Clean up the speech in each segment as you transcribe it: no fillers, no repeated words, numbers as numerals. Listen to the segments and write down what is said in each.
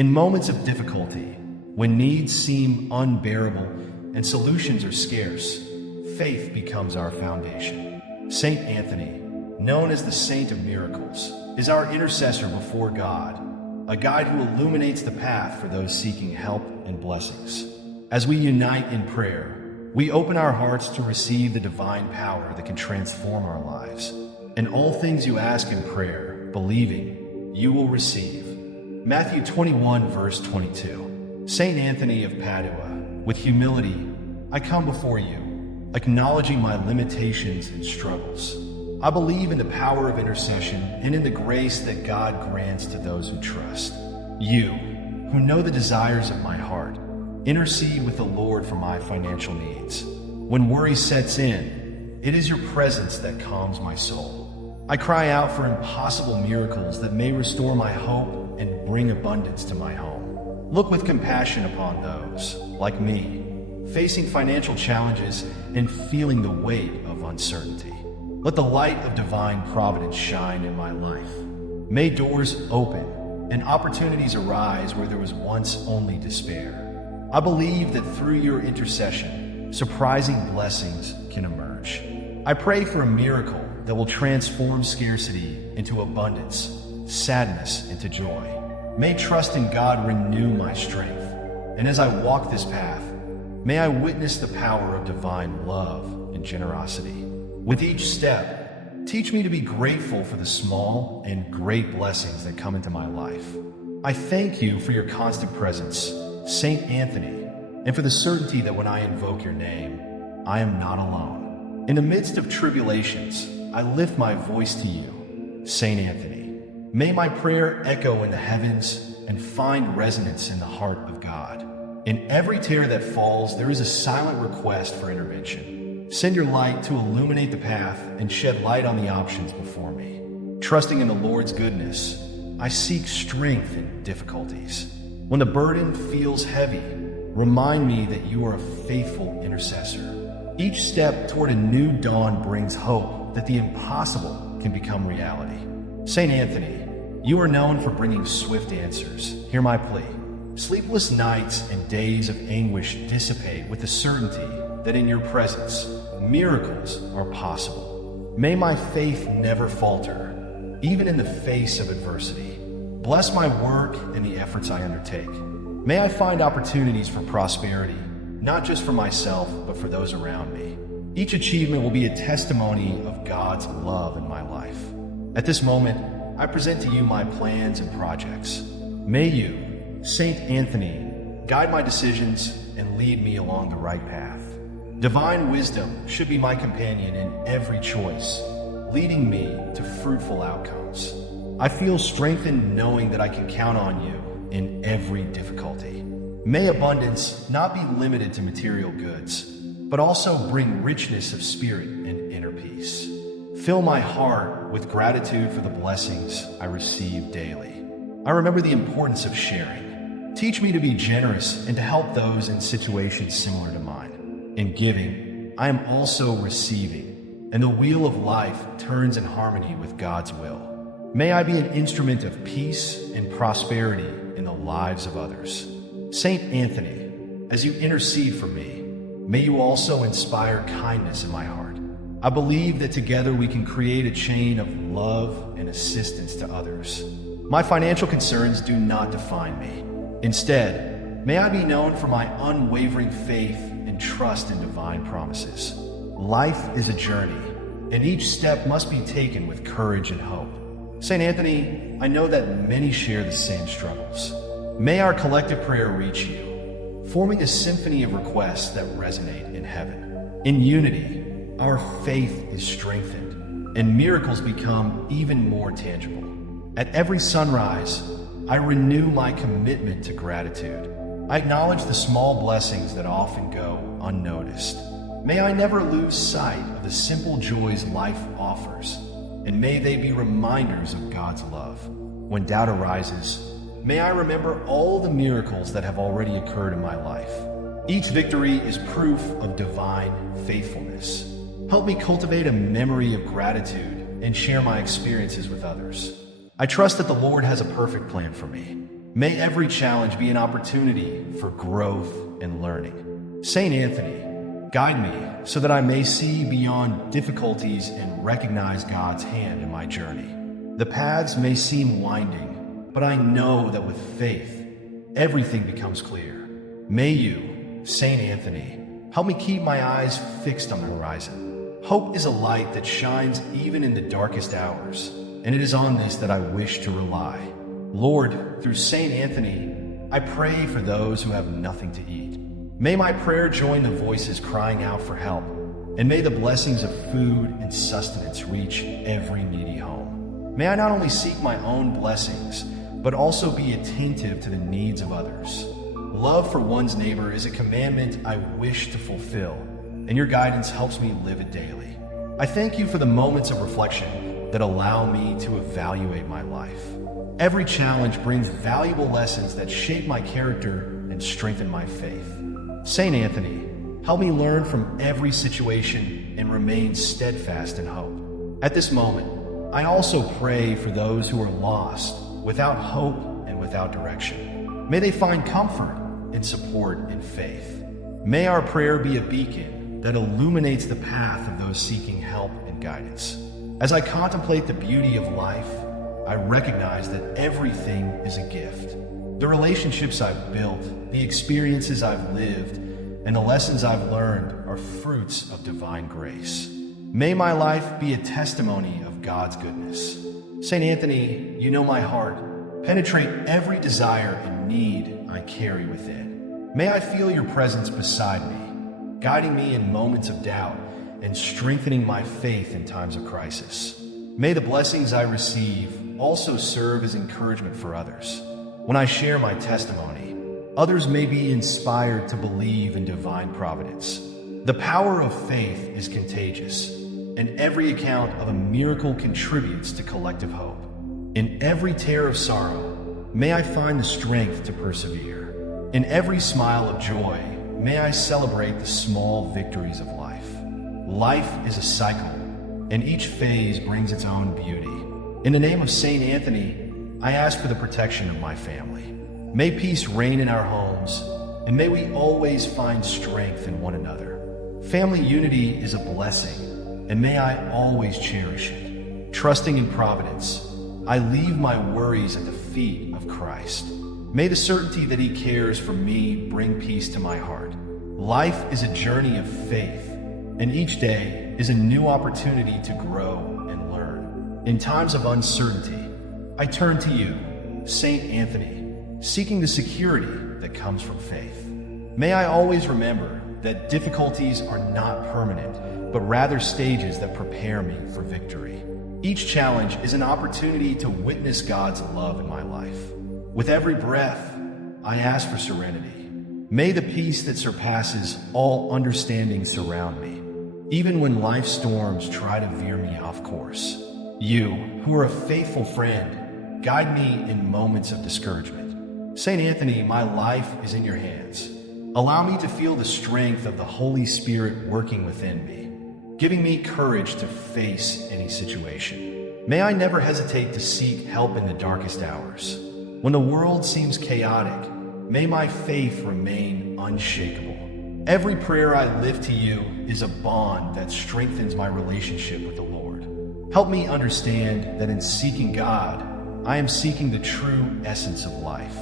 In moments of difficulty, when needs seem unbearable and solutions are scarce, faith becomes our foundation. Saint Anthony, known as the Saint of Miracles, is our intercessor before God, a guide who illuminates the path for those seeking help and blessings. As we unite in prayer, we open our hearts to receive the divine power that can transform our lives. In all things you ask in prayer, believing, you will receive. Matthew 21, verse 22. Saint Anthony of Padua, with humility, I come before you, acknowledging my limitations and struggles. I believe in the power of intercession and in the grace that God grants to those who trust. You, who know the desires of my heart, intercede with the Lord for my financial needs. When worry sets in, it is your presence that calms my soul. I cry out for impossible miracles that may restore my hope and bring abundance to my home. Look with compassion upon those, like me, facing financial challenges and feeling the weight of uncertainty. Let the light of divine providence shine in my life. May doors open and opportunities arise where there was once only despair. I believe that through your intercession, surprising blessings can emerge. I pray for a miracle that will transform scarcity into abundance, sadness into joy. May trust in God renew my strength. And as I walk this path, may I witness the power of divine love and generosity. With each step, teach me to be grateful for the small and great blessings that come into my life. I thank you for your constant presence, Saint Anthony, and for the certainty that when I invoke your name, I am not alone. In the midst of tribulations, I lift my voice to you, Saint Anthony. May my prayer echo in the heavens and find resonance in the heart of God. In every tear that falls, there is a silent request for intervention. Send your light to illuminate the path and shed light on the options before me. Trusting in the Lord's goodness, I seek strength in difficulties. When the burden feels heavy, remind me that you are a faithful intercessor. Each step toward a new dawn brings hope that the impossible can become reality. Saint Anthony, you are known for bringing swift answers. Hear my plea. Sleepless nights and days of anguish dissipate with the certainty that in your presence, miracles are possible. May my faith never falter, even in the face of adversity. Bless my work and the efforts I undertake. May I find opportunities for prosperity, not just for myself, but for those around me. Each achievement will be a testimony of God's love in my life. At this moment, I present to you my plans and projects. May you, Saint Anthony, guide my decisions and lead me along the right path. Divine wisdom should be my companion in every choice, leading me to fruitful outcomes. I feel strengthened knowing that I can count on you in every difficulty. May abundance not be limited to material goods, but also bring richness of spirit and inner peace. Fill my heart with gratitude for the blessings I receive daily. I remember the importance of sharing. Teach me to be generous and to help those in situations similar to mine. In giving, I am also receiving, and the wheel of life turns in harmony with God's will. May I be an instrument of peace and prosperity in the lives of others. Saint Anthony, as you intercede for me, may you also inspire kindness in my heart. I believe that together we can create a chain of love and assistance to others. My financial concerns do not define me. Instead, may I be known for my unwavering faith and trust in divine promises. Life is a journey, and each step must be taken with courage and hope. Saint Anthony, I know that many share the same struggles. May our collective prayer reach you, forming a symphony of requests that resonate in heaven. In unity, our faith is strengthened, and miracles become even more tangible. At every sunrise, I renew my commitment to gratitude. I acknowledge the small blessings that often go unnoticed. May I never lose sight of the simple joys life offers, and may they be reminders of God's love. When doubt arises, may I remember all the miracles that have already occurred in my life. Each victory is proof of divine faithfulness. Help me cultivate a memory of gratitude and share my experiences with others. I trust that the Lord has a perfect plan for me, May every challenge be an opportunity for growth and learning. Saint Anthony, guide me so that I may see beyond difficulties and recognize God's hand in my journey. The paths may seem winding, but I know that with faith, everything becomes clear. May you, Saint Anthony, help me keep my eyes fixed on the horizon. Hope is a light that shines even in the darkest hours, and it is on this that I wish to rely. Lord, through Saint Anthony, I pray for those who have nothing to eat. May my prayer join the voices crying out for help, and may the blessings of food and sustenance reach every needy home. May I not only seek my own blessings, but also be attentive to the needs of others. Love for one's neighbor is a commandment I wish to fulfill, and your guidance helps me live it daily. I thank you for the moments of reflection that allow me to evaluate my life. Every challenge brings valuable lessons that shape my character and strengthen my faith. Saint Anthony, help me learn from every situation and remain steadfast in hope. At this moment, I also pray for those who are lost, without hope and without direction. May they find comfort and support in faith. May our prayer be a beacon that illuminates the path of those seeking help and guidance. As I contemplate the beauty of life, I recognize that everything is a gift. The relationships I've built, the experiences I've lived, and the lessons I've learned are fruits of divine grace. May my life be a testimony of God's goodness. Saint Anthony, you know my heart. Penetrate every desire and need I carry within. May I feel your presence beside me, guiding me in moments of doubt and strengthening my faith in times of crisis. May the blessings I receive also serve as encouragement for others. When I share my testimony, others may be inspired to believe in divine providence. The power of faith is contagious, and every account of a miracle contributes to collective hope. In every tear of sorrow, may I find the strength to persevere. In every smile of joy, may I celebrate the small victories of life. Life is a cycle, and each phase brings its own beauty. In the name of Saint Anthony, I ask for the protection of my family. May peace reign in our homes, and may we always find strength in one another. Family unity is a blessing, and may I always cherish it. Trusting in providence, I leave my worries at the feet of Christ. May the certainty that He cares for me bring peace to my heart. Life is a journey of faith, and each day is a new opportunity to grow and learn. In times of uncertainty, I turn to you, Saint Anthony, seeking the security that comes from faith. May I always remember that difficulties are not permanent, but rather stages that prepare me for victory. Each challenge is an opportunity to witness God's love in my life. With every breath, I ask for serenity. May the peace that surpasses all understanding surround me, even when life's storms try to veer me off course. You, who are a faithful friend, guide me in moments of discouragement. Saint Anthony, my life is in your hands. Allow me to feel the strength of the Holy Spirit working within me, giving me courage to face any situation. May I never hesitate to seek help in the darkest hours. When the world seems chaotic, may my faith remain unshakable. Every prayer I lift to you is a bond that strengthens my relationship with the Lord. Help me understand that in seeking God, I am seeking the true essence of life.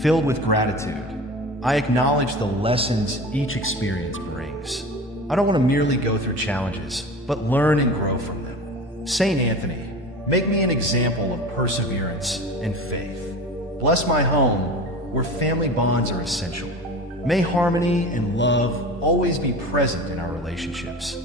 Filled with gratitude, I acknowledge the lessons each experience brings. I don't want to merely go through challenges, but learn and grow from them. Saint Anthony, make me an example of perseverance and faith. Bless my home, where family bonds are essential. May harmony and love always be present in our relationships.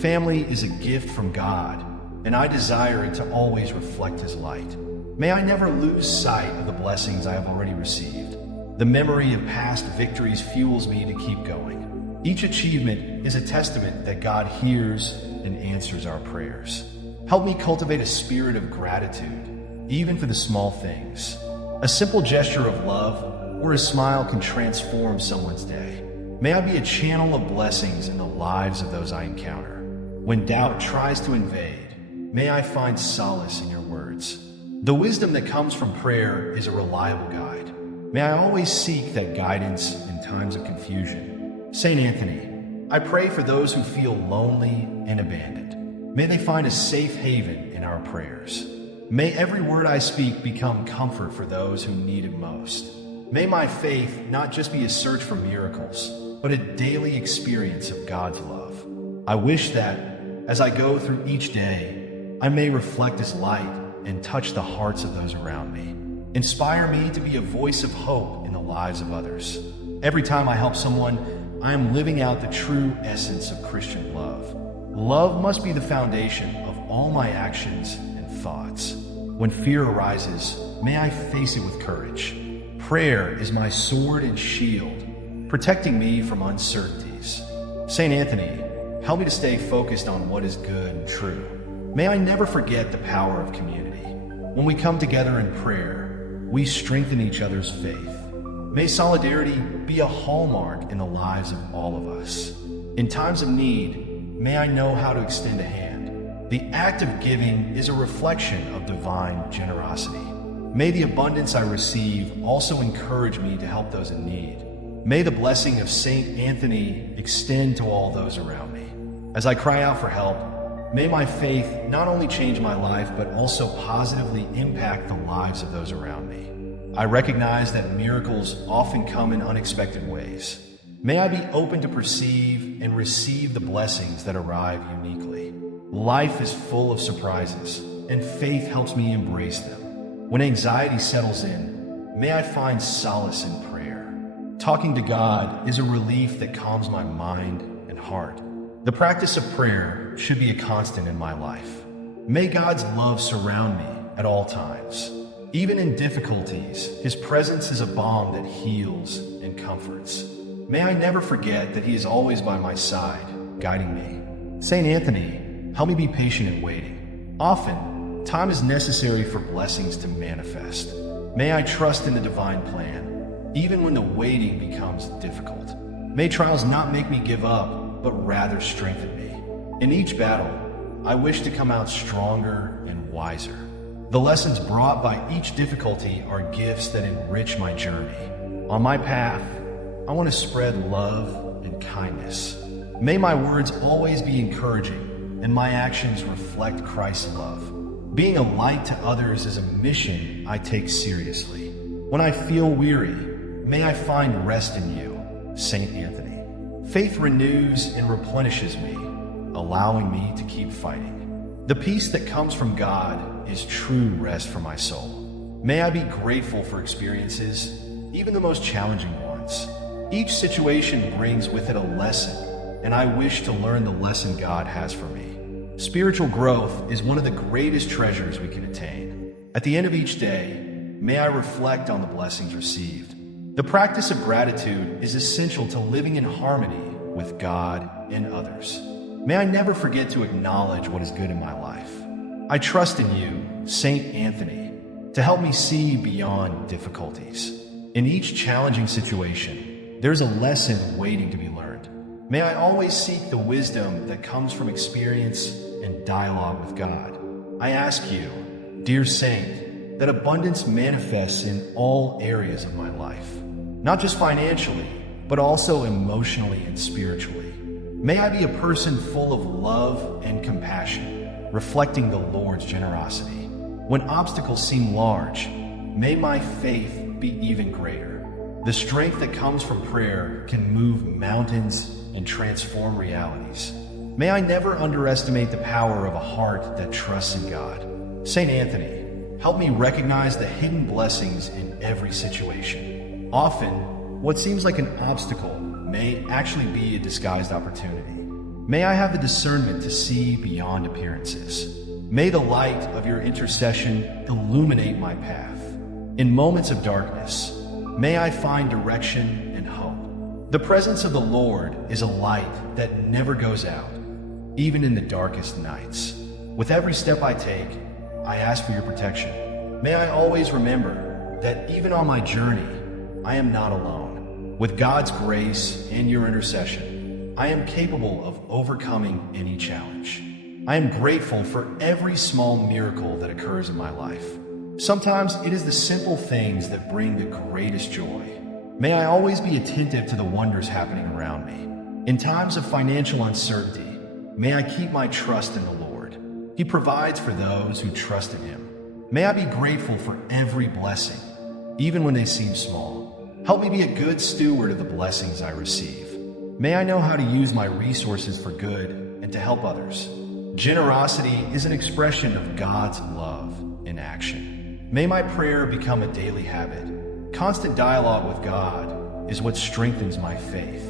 Family is a gift from God, and I desire it to always reflect His light. May I never lose sight of the blessings I have already received. The memory of past victories fuels me to keep going. Each achievement is a testament that God hears and answers our prayers. Help me cultivate a spirit of gratitude, even for the small things. A simple gesture of love or a smile can transform someone's day. May I be a channel of blessings in the lives of those I encounter. When doubt tries to invade, may I find solace in your words. The wisdom that comes from prayer is a reliable guide. May I always seek that guidance in times of confusion. Saint Anthony, I pray for those who feel lonely and abandoned. May they find a safe haven in our prayers. May every word I speak become comfort for those who need it most. May my faith not just be a search for miracles, but a daily experience of God's love. I wish that, as I go through each day, I may reflect His light and touch the hearts of those around me. Inspire me to be a voice of hope in the lives of others. Every time I help someone, I am living out the true essence of Christian love. Love must be the foundation of all my actions and thoughts. When fear arises, may I face it with courage. Prayer is my sword and shield, protecting me from uncertainties. Saint Anthony, help me to stay focused on what is good and true. May I never forget the power of community. When we come together in prayer, we strengthen each other's faith. May solidarity be a hallmark in the lives of all of us. In times of need, may I know how to extend a hand. The act of giving is a reflection of divine generosity. May the abundance I receive also encourage me to help those in need. May the blessing of Saint Anthony extend to all those around me. As I cry out for help, may my faith not only change my life, but also positively impact the lives of those around me. I recognize that miracles often come in unexpected ways. May I be open to perceive and receive the blessings that arrive uniquely. Life is full of surprises, and faith helps me embrace them. When anxiety settles in, may I find solace in prayer. Talking to God is a relief that calms my mind and heart. The practice of prayer should be a constant in my life. May God's love surround me at all times. Even in difficulties, His presence is a balm that heals and comforts. May I never forget that He is always by my side, guiding me. Saint Anthony, help me be patient in waiting. Often, time is necessary for blessings to manifest. May I trust in the divine plan, even when the waiting becomes difficult. May trials not make me give up, but rather strengthen me. In each battle, I wish to come out stronger and wiser. The lessons brought by each difficulty are gifts that enrich my journey. On my path, I want to spread love and kindness. May my words always be encouraging and my actions reflect Christ's love. Being a light to others is a mission I take seriously. When I feel weary, may I find rest in you, Saint Anthony. Faith renews and replenishes me, allowing me to keep fighting. The peace that comes from God is true rest for my soul. May I be grateful for experiences, even the most challenging ones. Each situation brings with it a lesson, and I wish to learn the lesson God has for me. Spiritual growth is one of the greatest treasures we can attain. At the end of each day, may I reflect on the blessings received. The practice of gratitude is essential to living in harmony with God and others. May I never forget to acknowledge what is good in my life. I trust in you, Saint Anthony, to help me see beyond difficulties. In each challenging situation, there's a lesson waiting to be learned. May I always seek the wisdom that comes from experience and dialogue with God. I ask you, dear Saint, that abundance manifests in all areas of my life, not just financially, but also emotionally and spiritually. May I be a person full of love and compassion, reflecting the Lord's generosity. When obstacles seem large, may my faith be even greater. The strength that comes from prayer can move mountains and transform realities. May I never underestimate the power of a heart that trusts in God. Saint Anthony, help me recognize the hidden blessings in every situation. Often, what seems like an obstacle may actually be a disguised opportunity. May I have the discernment to see beyond appearances. May the light of your intercession illuminate my path. In moments of darkness, may I find direction and hope. The presence of the Lord is a light that never goes out, even in the darkest nights. With every step I take, I ask for your protection. May I always remember that even on my journey, I am not alone. With God's grace and your intercession, I am capable of overcoming any challenge. I am grateful for every small miracle that occurs in my life. Sometimes it is the simple things that bring the greatest joy. May I always be attentive to the wonders happening around me. In times of financial uncertainty, may I keep my trust in the Lord. He provides for those who trust in Him. May I be grateful for every blessing, even when they seem small. Help me be a good steward of the blessings I receive. May I know how to use my resources for good and to help others. Generosity is an expression of God's love in action. May my prayer become a daily habit. Constant dialogue with God is what strengthens my faith.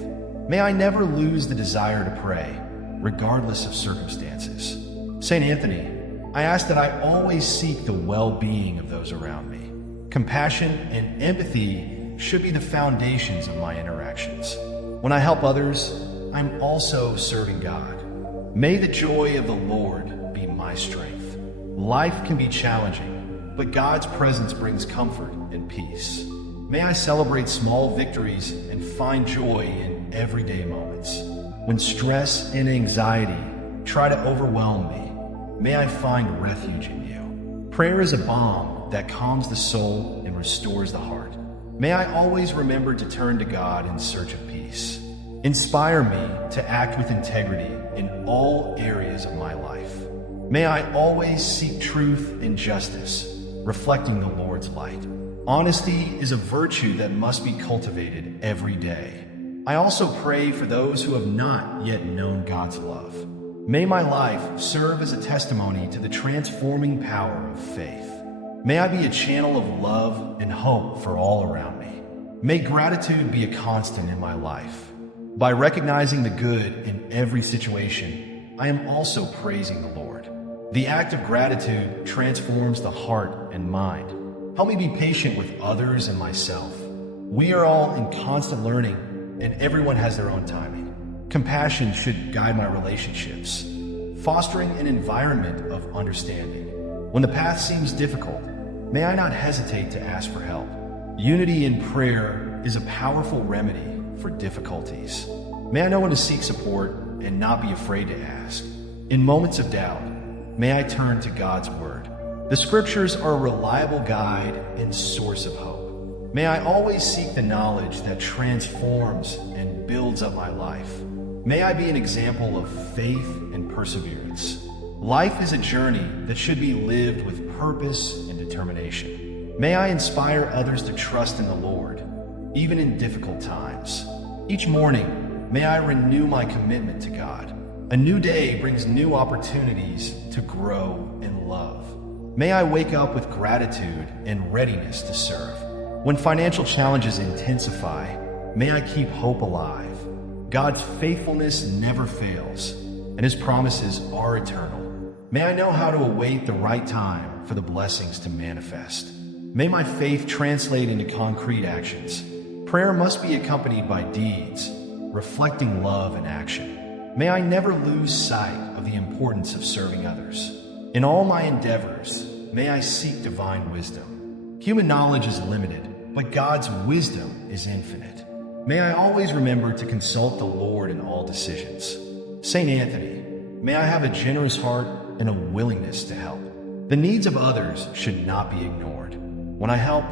May I never lose the desire to pray, regardless of circumstances. St. Anthony, I ask that I always seek the well-being of those around me. Compassion and empathy should be the foundations of my interactions. When I help others, I'm also serving God. May the joy of the Lord be my strength. Life can be challenging, but God's presence brings comfort and peace. May I celebrate small victories and find joy in everyday moments. When stress and anxiety try to overwhelm me, may I find refuge in you. Prayer is a balm that calms the soul and restores the heart. May I always remember to turn to God in search of peace. Inspire me to act with integrity in all areas of my life. May I always seek truth and justice, reflecting the Lord's light. Honesty is a virtue that must be cultivated every day. I also pray for those who have not yet known God's love. May my life serve as a testimony to the transforming power of faith. May I be a channel of love and hope for all around me. May gratitude be a constant in my life. By recognizing the good in every situation, I am also praising the Lord. The act of gratitude transforms the heart and mind. Help me be patient with others and myself. We are all in constant learning, and everyone has their own timing. Compassion should guide my relationships, fostering an environment of understanding. When the path seems difficult, may I not hesitate to ask for help. Unity in prayer is a powerful remedy for difficulties. May I know when to seek support and not be afraid to ask. In moments of doubt, may I turn to God's Word. The Scriptures are a reliable guide and source of hope. May I always seek the knowledge that transforms and builds up my life. May I be an example of faith and perseverance. Life is a journey that should be lived with purpose and determination. May I inspire others to trust in the Lord, even in difficult times. Each morning, may I renew my commitment to God. A new day brings new opportunities to grow and love. May I wake up with gratitude and readiness to serve. When financial challenges intensify, may I keep hope alive. God's faithfulness never fails, and His promises are eternal. May I know how to await the right time for the blessings to manifest. May my faith translate into concrete actions. Prayer must be accompanied by deeds, reflecting love and action. May I never lose sight of the importance of serving others. In all my endeavors, may I seek divine wisdom. Human knowledge is limited, but God's wisdom is infinite. May I always remember to consult the Lord in all decisions. St. Anthony, may I have a generous heart and a willingness to help. The needs of others should not be ignored. When I help,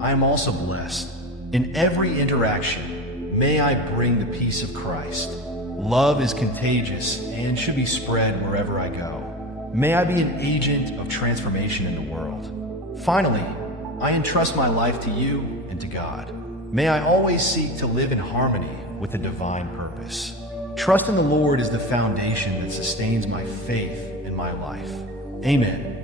I am also blessed. In every interaction, may I bring the peace of Christ. Love is contagious and should be spread wherever I go. May I be an agent of transformation in the world. Finally, I entrust my life to you and to God. May I always seek to live in harmony with a divine purpose. Trust in the Lord is the foundation that sustains my faith and my life. Amen.